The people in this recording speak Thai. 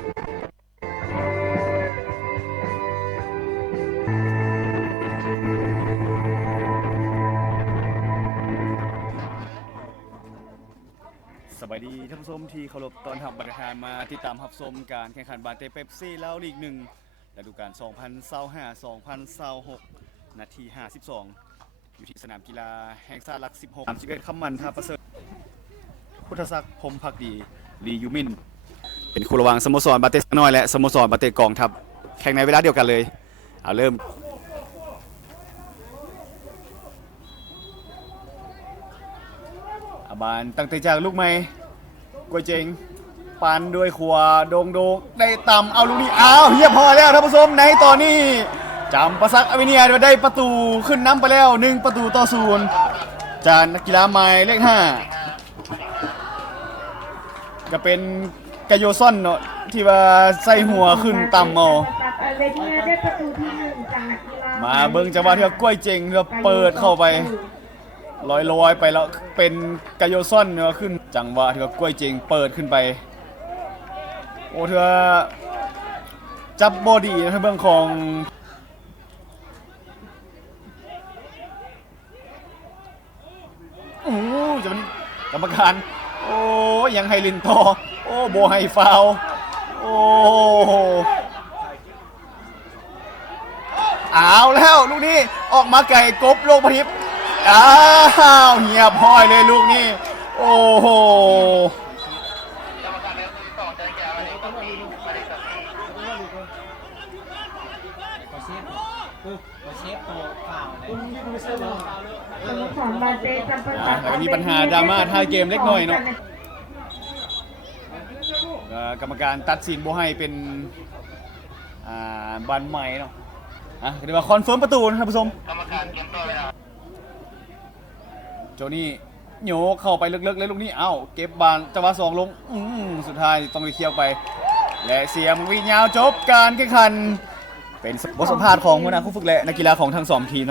สวัสดีท่านผู้ชมที่เคารพตอนรับบัตรทานมาติดตามรับชมการแข่งขันบาเตเปปซี่แล้วลีก1ฤดูกาล2025-2026นาที52อยู่ที่สนามกีฬาแห่งชาติหลัก16 31คำมันท่าประเสริฐพุทธศักดิ์พรหมภักดีลียูมินเป็นคู่ระหว่างสโมสรบาเตน้อยและสโมสรบาเตกองทัพแข่งในเวลาเดียวกันเลยเอาเริ่มบานตั้งแต่จากลูกไม้กวยเจงปันด้วยขวาโดงได้ต่ำเอาลูกนี้อ้าวเฮียพอแล้วท่านผู้ชมในตอนนี้จำประซักอเวเนียได้ประตูขึ้นน้ำไปแล้ว1ประตูต่อ0จากนักกีฬาไม้เลข5จะเป็นกาโยซอนเนาะที่ว่าใส่หัวขึ้นต่ำเอามาเบิ่งจังหวะที่กล้วยเจงก็เปิดเข้าไปลอยไปแล้วเป็นกาโยซอนเนาะขึ้นจังหวะที่กล้วยเจงเปิดขึ้นไปโอ้เธอจับบอดี้นะเบื้องของจะเป็นกรรมการโอ้ยังให้ลินต่อโอ้โบให้ฟาวโอ้เอาแล้วลูกนี้ออกมาไก่กบโลกพทิพย์อ้าวเงียบห้อยเลยลูกนี้โอ้โหมีปัญหาดราม่าท้ายเกมเล็กน้อยเนาะกรรมการตัดสินโบให้เป็นบันใหม่เนาะเดี๋ยวมาคอนเฟิร์มประตูนะครับผู้ชมโจนี่โยกเข้าไปลึกๆเลยลูกนี้เอ้าเก็บบานจังหวะ2ลงสุดท้ายต้องไปเคี่ยวไปและเสียงวิญญาณจบการแข่งขันเป็นบทสัมภาษณ์ของหัวหน้าผู้ฝึกและนักกีฬาของทั้ง2ทีม